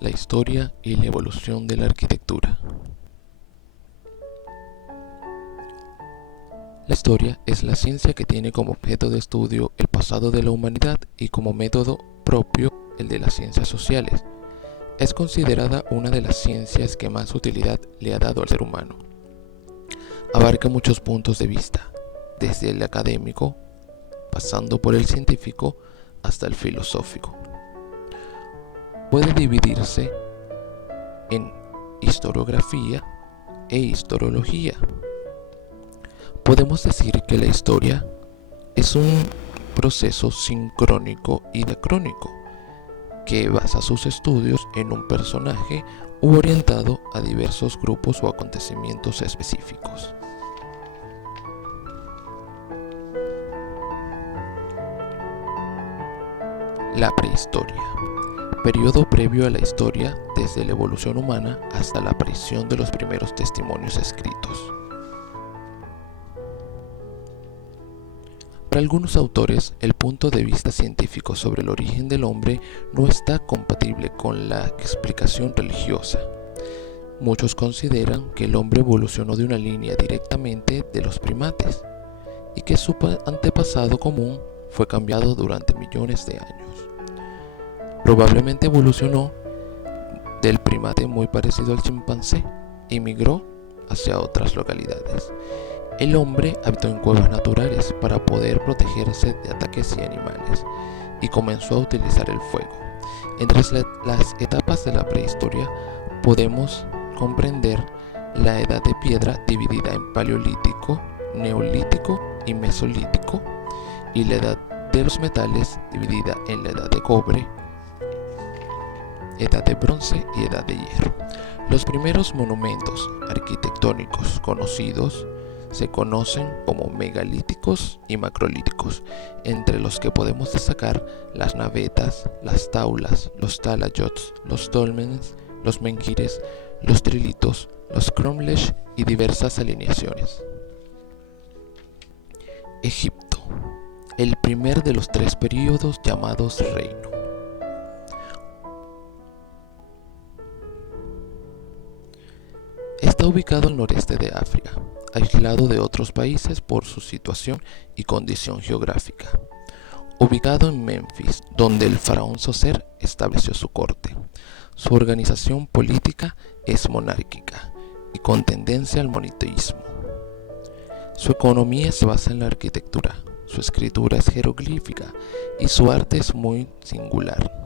la historia y la evolución de la arquitectura. La historia es la ciencia que tiene como objeto de estudio el pasado de la humanidad y como método propio el de las ciencias sociales. Es considerada una de las ciencias que más utilidad le ha dado al ser humano. Abarca muchos puntos de vista, desde el académico, pasando por el científico, hasta el filosófico. Puede dividirse en historiografía e historiología. Podemos decir que la historia es un proceso sincrónico y diacrónico que basa sus estudios en un personaje u orientado a diversos grupos o acontecimientos específicos. La prehistoria. Periodo previo a la historia desde la evolución humana hasta la aparición de los primeros testimonios escritos. Para algunos autores, el punto de vista científico sobre el origen del hombre no está compatible con la explicación religiosa. Muchos consideran que el hombre evolucionó de una línea directamente de los primates y que su antepasado común fue cambiado durante millones de años. Probablemente evolucionó del primate muy parecido al chimpancé y migró hacia otras localidades. El hombre habitó en cuevas naturales para poder protegerse de ataques y animales y comenzó a utilizar el fuego. Entre las etapas de la prehistoria podemos comprender la edad de piedra dividida en paleolítico, neolítico y mesolítico, y la edad de los metales dividida en la edad de cobre, edad de bronce y edad de hierro. Los primeros monumentos arquitectónicos conocidos se conocen como megalíticos y macrolíticos, entre los que podemos destacar las navetas, las taulas, los talayots, los dólmenes, los menhires, los trilitos, los cromlech y diversas alineaciones. Egipto, el primer de los tres períodos llamados reino. Está ubicado al noreste de África, aislado de otros países por su situación y condición geográfica. Ubicado en Memphis, donde el faraón Zoser estableció su corte. Su organización política es monárquica y con tendencia al monoteísmo. Su economía se basa en la arquitectura, su escritura es jeroglífica y su arte es muy singular.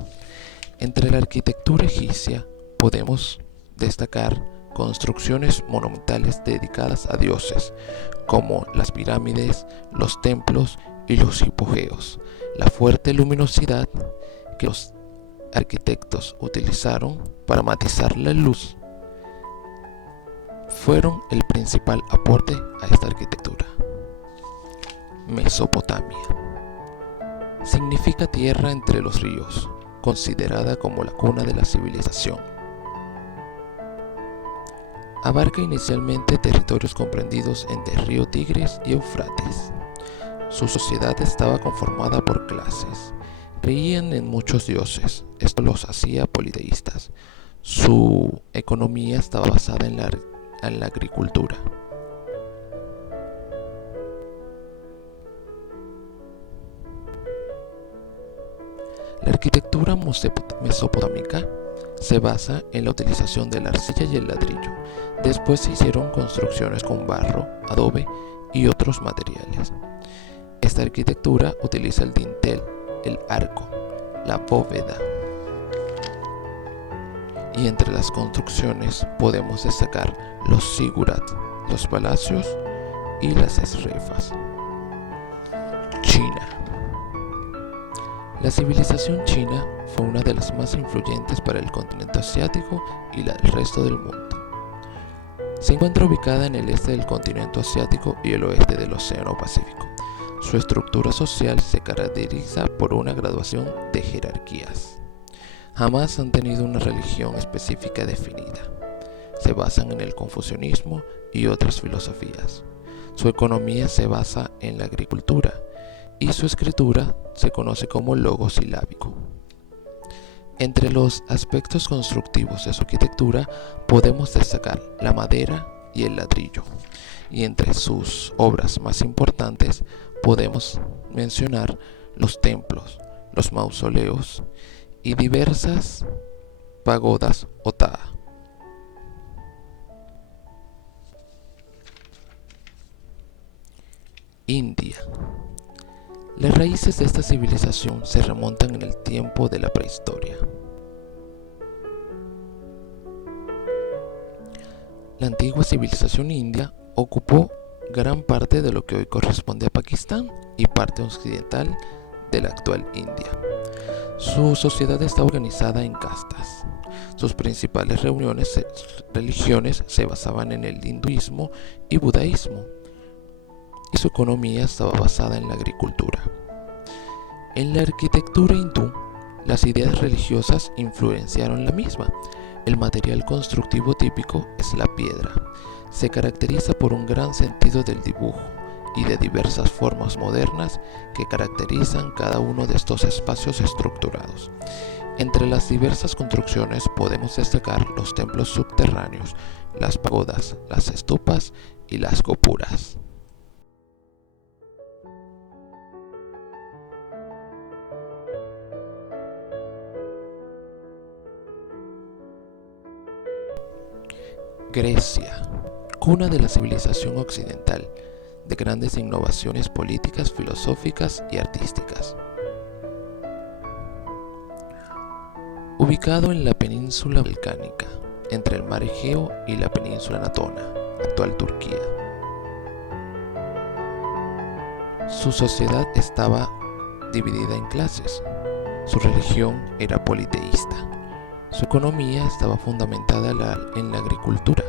Entre la arquitectura egipcia podemos destacar construcciones monumentales dedicadas a dioses, como las pirámides, los templos y los hipogeos. La fuerte luminosidad que los arquitectos utilizaron para matizar la luz fueron el principal aporte a esta arquitectura. Mesopotamia significa tierra entre los ríos, considerada como la cuna de la civilización. Abarca inicialmente territorios comprendidos entre el río Tigris y Éufrates. Su sociedad estaba conformada por clases. Creían en muchos dioses, esto los hacía politeístas. Su economía estaba basada en la agricultura. La arquitectura mesopotámica se basa en la utilización de la arcilla y el ladrillo. Después se hicieron construcciones con barro, adobe y otros materiales. Esta arquitectura utiliza el dintel, el arco, la bóveda. Y entre las construcciones podemos destacar los zigurat, los palacios y las esrefas. China. La civilización china fue una de las más influyentes para el continente asiático y el resto del mundo. Se encuentra ubicada en el este del continente asiático y el oeste del Océano Pacífico. Su estructura social se caracteriza por una graduación de jerarquías. Jamás han tenido una religión específica definida. Se basan en el confucianismo y otras filosofías. Su economía se basa en la agricultura y su escritura se conoce como logosilábico. Entre los aspectos constructivos de su arquitectura podemos destacar la madera y el ladrillo, y entre sus obras más importantes podemos mencionar los templos, los mausoleos y diversas pagodas o ta'a. India. Las raíces de esta civilización se remontan en el tiempo de la prehistoria. La antigua civilización india ocupó gran parte de lo que hoy corresponde a Pakistán y parte occidental de la actual India. Su sociedad está organizada en castas. Sus principales religiones se basaban en el hinduismo y budaísmo, y su economía estaba basada en la agricultura. En la arquitectura hindú, las ideas religiosas influenciaron la misma. El material constructivo típico es la piedra. Se caracteriza por un gran sentido del dibujo y de diversas formas modernas que caracterizan cada uno de estos espacios estructurados. Entre las diversas construcciones podemos destacar los templos subterráneos, las pagodas, las estupas y las gopuras. Grecia, cuna de la civilización occidental, de grandes innovaciones políticas, filosóficas y artísticas. Ubicado en la península balcánica, entre el mar Egeo y la península Anatona, actual Turquía. Su sociedad estaba dividida en clases. Su religión era politeísta. Su economía estaba fundamentada en la agricultura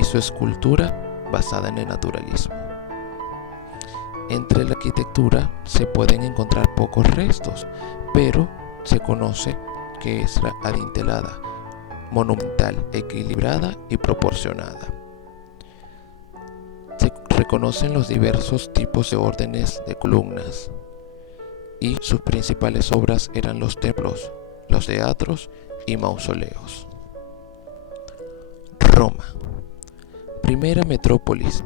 y su escultura basada en el naturalismo. Entre la arquitectura se pueden encontrar pocos restos, pero se conoce que es adintelada, monumental, equilibrada y proporcionada. Se reconocen los diversos tipos de órdenes de columnas y sus principales obras eran los templos, los teatros y mausoleos. Roma, primera metrópolis,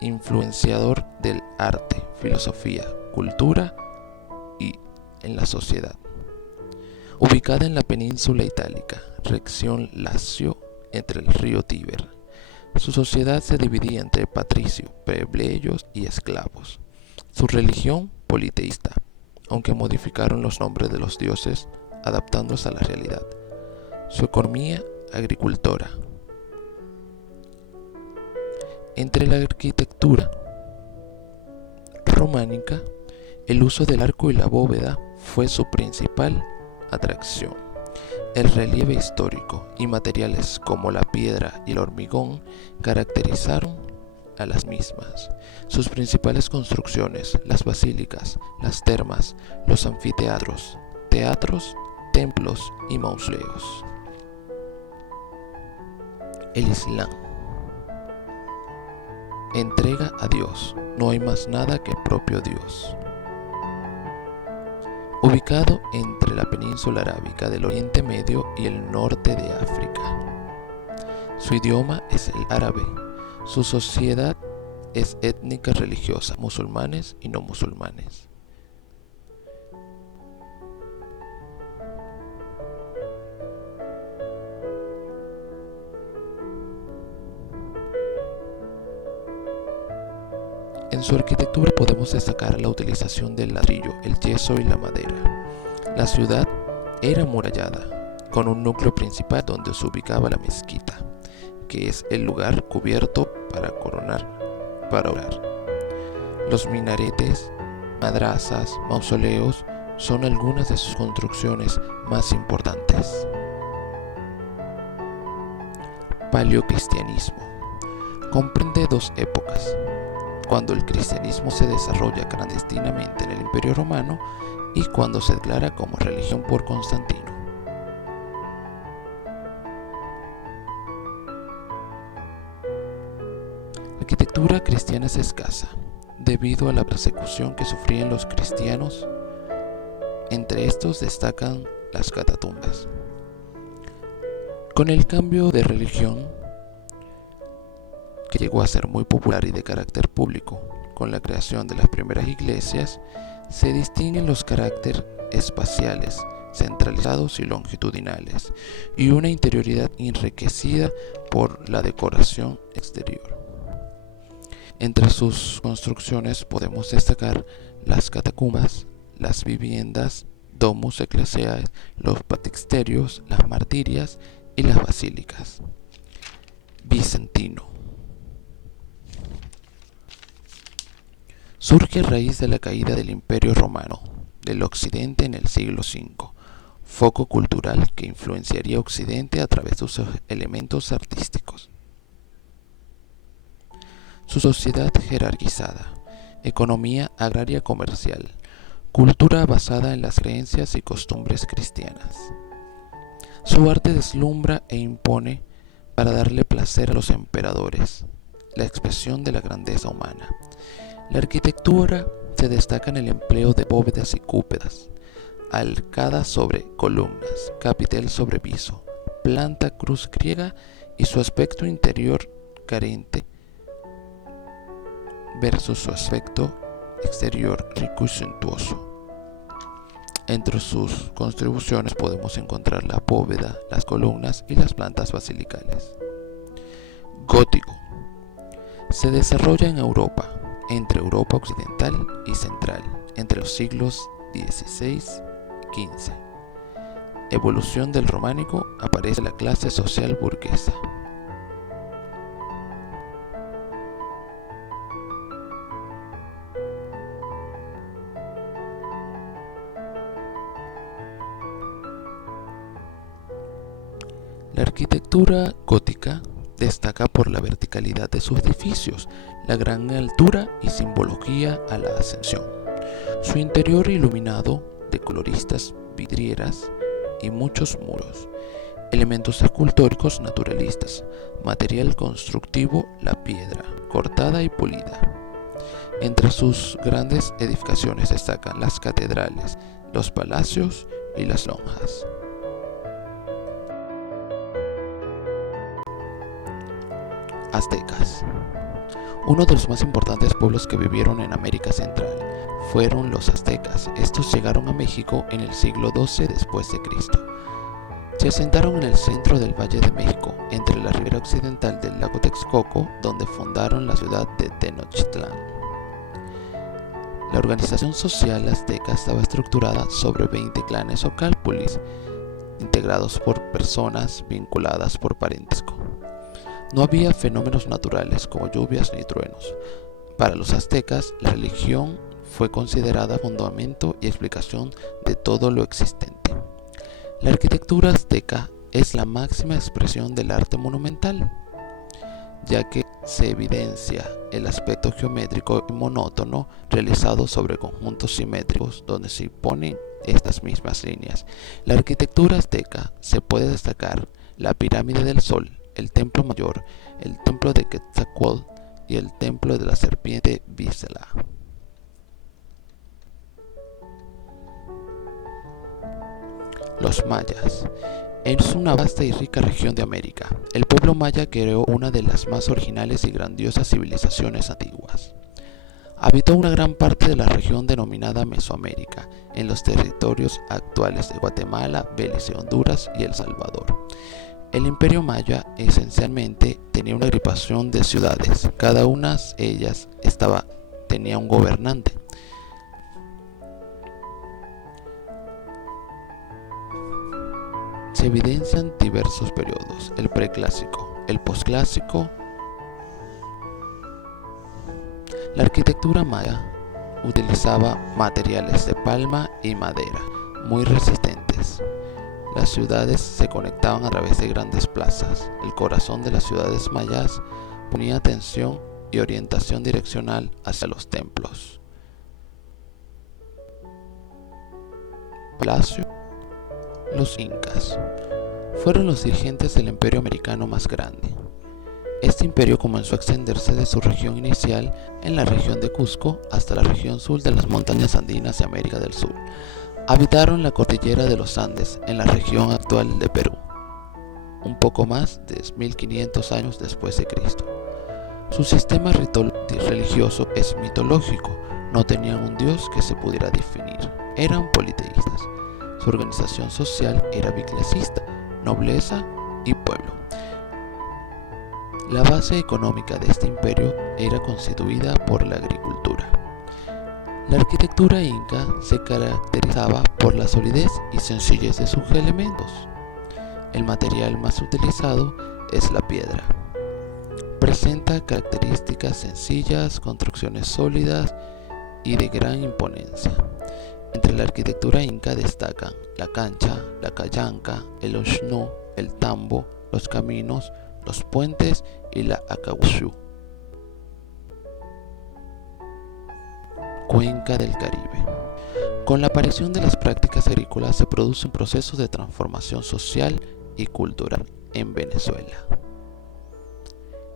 influenciador del arte, filosofía, cultura y en la sociedad. Ubicada en la península itálica, región Lacio, entre el río Tíber. Su sociedad se dividía entre patricios, plebeyos y esclavos. Su religión politeísta, aunque modificaron los nombres de los dioses adaptándose a la realidad. Su economía agricultora. Entre la arquitectura románica, el uso del arco y la bóveda fue su principal atracción. El relieve histórico y materiales como la piedra y el hormigón caracterizaron a las mismas. Sus principales construcciones, las basílicas, las termas, los anfiteatros, teatros, templos y mausoleos. El Islam. Entrega a Dios, no hay más nada que el propio Dios. Ubicado entre la península arábica del Oriente Medio y el norte de África. Su idioma es el árabe. Su sociedad es étnica religiosa, musulmanes y no musulmanes. En su arquitectura podemos destacar la utilización del ladrillo, el yeso y la madera. La ciudad era amurallada, con un núcleo principal donde se ubicaba la mezquita, que es el lugar cubierto para orar. Los minaretes, madrazas, mausoleos son algunas de sus construcciones más importantes. Paleocristianismo. Comprende dos épocas: cuando el cristianismo se desarrolla clandestinamente en el Imperio Romano y cuando se declara como religión por Constantino. La arquitectura cristiana es escasa, debido a la persecución que sufrían los cristianos. Entre estos destacan las catatumbas. Con el cambio de religión, que llegó a ser muy popular y de carácter público, con la creación de las primeras iglesias, se distinguen los caracteres espaciales, centralizados y longitudinales, y una interioridad enriquecida por la decoración exterior. Entre sus construcciones podemos destacar las catacumbas, las viviendas, domus ecclesiae, los baptisterios, las martirias y las basílicas. Bizantino. Surge a raíz de la caída del Imperio Romano del Occidente en el siglo V, foco cultural que influenciaría a Occidente a través de sus elementos artísticos. Su sociedad jerarquizada, economía agraria comercial, cultura basada en las creencias y costumbres cristianas. Su arte deslumbra e impone para darle placer a los emperadores, la expresión de la grandeza humana. La arquitectura se destaca en el empleo de bóvedas y cúpulas, arcadas sobre columnas, capitel sobre piso, planta cruz griega y su aspecto interior carente versus su aspecto exterior rico y suntuoso. Entre sus contribuciones podemos encontrar la bóveda, las columnas y las plantas basilicales. Gótico. Se desarrolla en Europa, entre Europa occidental y central, entre los siglos XVI y XV. Evolución del románico, aparece la clase social burguesa. La arquitectura gótica destaca por la verticalidad de sus edificios, la gran altura y simbología a la ascensión. Su interior iluminado de coloristas vidrieras y muchos muros, elementos escultóricos naturalistas, material constructivo la piedra, cortada y pulida. Entre sus grandes edificaciones destacan las catedrales, los palacios y las lonjas. Aztecas. Uno de los más importantes pueblos que vivieron en América Central fueron los aztecas. Estos llegaron a México en el siglo XII después de Cristo. Se asentaron en el centro del Valle de México, entre la ribera occidental del lago Texcoco, donde fundaron la ciudad de Tenochtitlán. La organización social azteca estaba estructurada sobre 20 clanes o cálpulis, integrados por personas vinculadas por parentesco. No había fenómenos naturales como lluvias ni truenos. Para los aztecas, la religión fue considerada fundamento y explicación de todo lo existente. La arquitectura azteca es la máxima expresión del arte monumental, ya que se evidencia el aspecto geométrico y monótono realizado sobre conjuntos simétricos donde se ponen estas mismas líneas. La arquitectura azteca se puede destacar la pirámide del Sol, el templo mayor, el templo de Quetzalcóatl y el templo de la serpiente Vizsla. Los mayas. Es una vasta y rica región de América. El pueblo maya creó una de las más originales y grandiosas civilizaciones antiguas. Habitó una gran parte de la región denominada Mesoamérica, en los territorios actuales de Guatemala, Belice, Honduras y El Salvador. El imperio maya esencialmente tenía una agrupación de ciudades, cada una de ellas tenía un gobernante. Se evidencian diversos periodos: el preclásico, el posclásico. La arquitectura maya utilizaba materiales de palma y madera muy resistentes. Las ciudades se conectaban a través de grandes plazas. El corazón de las ciudades mayas ponía atención y orientación direccional hacia los templos. Palacio. Los incas fueron los dirigentes del imperio americano más grande. Este imperio comenzó a extenderse de su región inicial en la región de Cusco hasta la región sur de las montañas andinas de América del Sur. Habitaron la cordillera de los Andes en la región actual de Perú, un poco más de 1500 años después de Cristo. Su sistema religioso es mitológico, no tenían un dios que se pudiera definir, eran politeístas. Su organización social era biclasista, nobleza y pueblo. La base económica de este imperio era constituida por la agricultura. La arquitectura inca se caracterizaba por la solidez y sencillez de sus elementos. El material más utilizado es la piedra. Presenta características sencillas, construcciones sólidas y de gran imponencia. Entre la arquitectura inca destacan la cancha, la callanca, el oxnú, el tambo, los caminos, los puentes y la acahuachu. Cuenca del Caribe. Con la aparición de las prácticas agrícolas se produce un proceso de transformación social y cultural en Venezuela.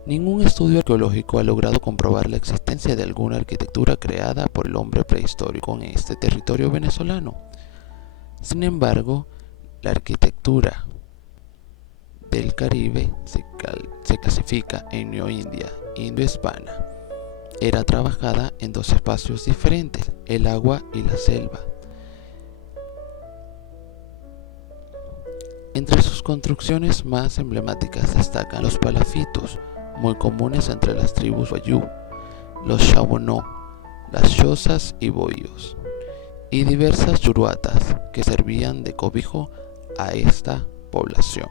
Ningún estudio arqueológico ha logrado comprobar la existencia de alguna arquitectura creada por el hombre prehistórico en este territorio venezolano. Sin embargo, la arquitectura del Caribe se clasifica en neoindia, indohispana. Era trabajada en dos espacios diferentes, el agua y la selva. Entre sus construcciones más emblemáticas destacan los palafitos, muy comunes entre las tribus wayú, los xabonó, las chozas y bohíos, y diversas yuruatas que servían de cobijo a esta población.